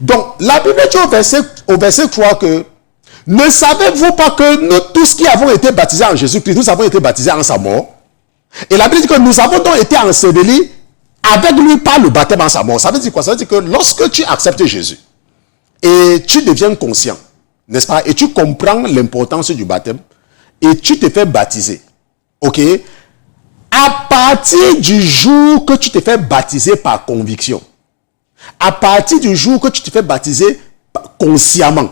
Donc, la Bible dit au verset 3 que ne savez-vous pas que nous tous qui avons été baptisés en Jésus-Christ, nous avons été baptisés en sa mort. Et la Bible dit que nous avons donc été ensevelis avec lui par le baptême en sa mort. Ça veut dire quoi? Ça veut dire que lorsque tu acceptes Jésus et tu deviens conscient, n'est-ce pas? Et tu comprends l'importance du baptême et tu te fais baptiser. Ok? À partir du jour que tu te fais baptiser par conviction, à partir du jour que tu te fais baptiser consciemment,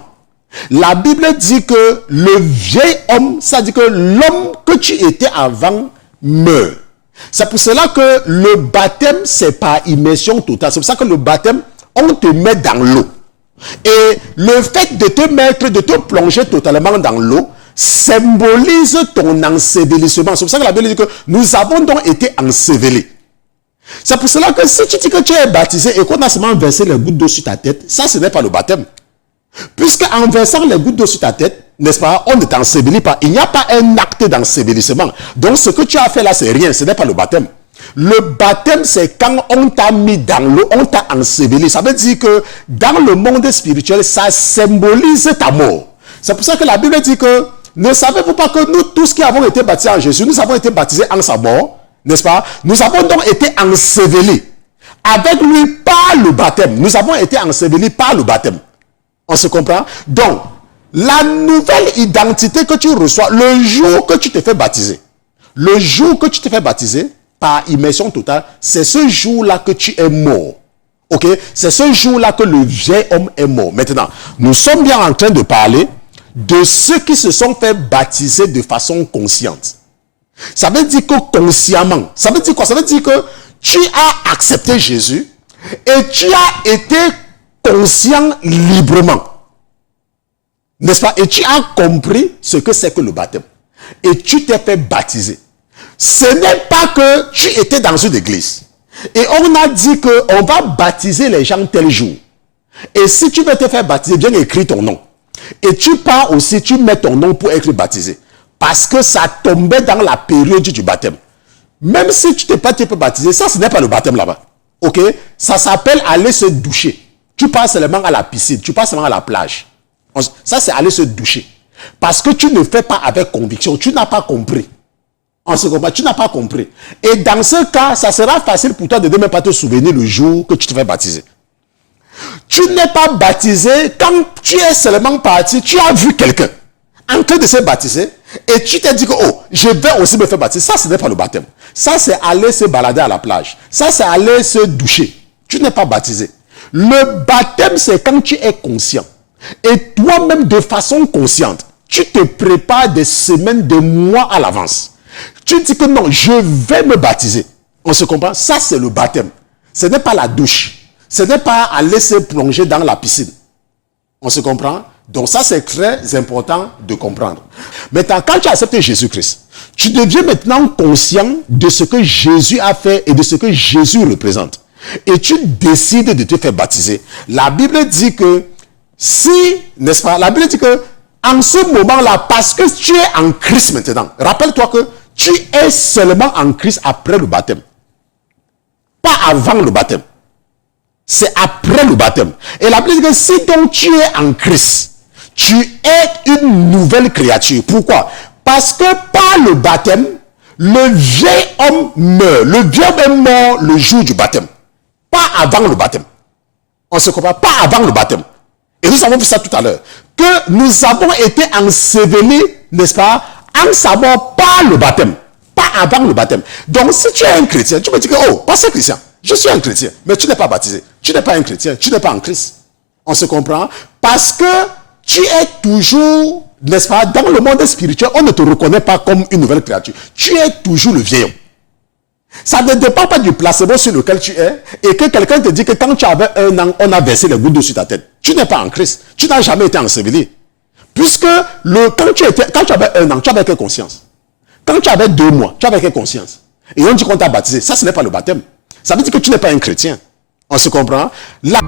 la Bible dit que le vieil homme, ça dit que l'homme que tu étais avant meurt. C'est pour cela que le baptême, c'est par immersion totale. C'est pour ça que le baptême, on te met dans l'eau. Et le fait de te mettre, de te plonger totalement dans l'eau, symbolise ton ensevelissement. C'est pour ça que la Bible dit que nous avons donc été ensevelis. C'est pour cela que si tu dis que tu es baptisé et qu'on a seulement versé les gouttes d'eau sur ta tête, ça ce n'est pas le baptême. Puisque en versant les gouttes d'eau sur ta tête, n'est-ce pas, on ne t'ensevelit pas. Il n'y a pas un acte d'ensevelissement. Donc ce que tu as fait là, c'est rien, ce n'est pas le baptême. Le baptême, c'est quand on t'a mis dans l'eau, on t'a enseveli. Ça veut dire que dans le monde spirituel, ça symbolise ta mort. C'est pour ça que la Bible dit que ne savez-vous pas que nous tous qui avons été baptisés en Jésus, nous avons été baptisés en sa mort, n'est-ce pas? Nous avons donc été ensevelis avec lui par le baptême. Nous avons été ensevelis par le baptême. On se comprend? Donc, la nouvelle identité que tu reçois le jour que tu te fais baptiser, le jour que tu te fais baptiser par immersion totale, c'est ce jour-là que tu es mort. Ok? C'est ce jour-là que le vieil homme est mort. Maintenant, nous sommes bien en train de parler de ceux qui se sont fait baptiser de façon consciente. Ça veut dire que consciemment, ça veut dire quoi? Ça veut dire que tu as accepté Jésus et tu as été conscient librement. N'est-ce pas? Et tu as compris ce que c'est que le baptême. Et tu t'es fait baptiser. Ce n'est pas que tu étais dans une église. Et on a dit qu'on va baptiser les gens tel jour. Et si tu veux te faire baptiser, viens écrire ton nom. Et tu pars aussi, tu mets ton nom pour être baptisé. Parce que ça tombait dans la période du baptême. Même si tu t'es pas fait baptiser, ça ce n'est pas le baptême là-bas. Ok? Ça s'appelle aller se doucher. Tu pars seulement à la piscine, tu pars seulement à la plage. Ça c'est aller se doucher. Parce que tu ne fais pas avec conviction, tu n'as pas compris. En ce moment, tu n'as pas compris. Et dans ce cas, ça sera facile pour toi de ne même pas te souvenir le jour que tu te fais baptiser. Tu n'es pas baptisé quand tu es seulement parti, tu as vu quelqu'un en train de se baptiser et tu t'es dit que oh, je vais aussi me faire baptiser. Ça, ce n'est pas le baptême. Ça, c'est aller se balader à la plage. Ça, c'est aller se doucher. Tu n'es pas baptisé. Le baptême, c'est quand tu es conscient. Et toi-même, de façon consciente, tu te prépares des semaines, des mois à l'avance. Tu dis que non, je vais me baptiser. On se comprend? Ça, c'est le baptême. Ce n'est pas la douche. Ce n'est pas aller se plonger dans la piscine. On se comprend? Donc ça, c'est très important de comprendre. Maintenant, quand tu acceptes Jésus-Christ, tu deviens maintenant conscient de ce que Jésus a fait et de ce que Jésus représente. Et tu décides de te faire baptiser. La Bible dit que si, n'est-ce pas, la Bible dit que en ce moment-là, parce que tu es en Christ maintenant, rappelle-toi que tu es seulement en Christ après le baptême. Pas avant le baptême. C'est après le baptême. Et la Bible dit que si donc tu es en Christ, tu es une nouvelle créature. Pourquoi? Parce que par le baptême, le vieil homme meurt. Le vieil homme est mort le jour du baptême. Pas avant le baptême. On se comprend? Pas avant le baptême. Et nous avons vu ça tout à l'heure. Que nous avons été ensevelis, n'est-ce pas, en sa mort par le baptême. Pas avant le baptême. Donc si tu es un chrétien, tu me dis que, oh, pasteur Christian, je suis un chrétien, mais tu n'es pas baptisé. Tu n'es pas un chrétien, tu n'es pas en Christ. On se comprend? Parce que tu es toujours, n'est-ce pas, dans le monde spirituel, on ne te reconnaît pas comme une nouvelle créature. Tu es toujours le vieil homme. Ça ne dépend pas du placebo sur lequel tu es et que quelqu'un te dit que quand tu avais 1 an, on a versé les gouttes d'eau sur ta tête. Tu n'es pas en Christ. Tu n'as jamais été enseveli. Puisque quand tu avais 1 an, tu avais quelle conscience? Quand tu avais 2 mois, tu avais quelle conscience? Et on dit qu'on t'a baptisé. Ça, ce n'est pas le baptême. Ça veut dire que tu n'es pas un chrétien. On se comprend? Là...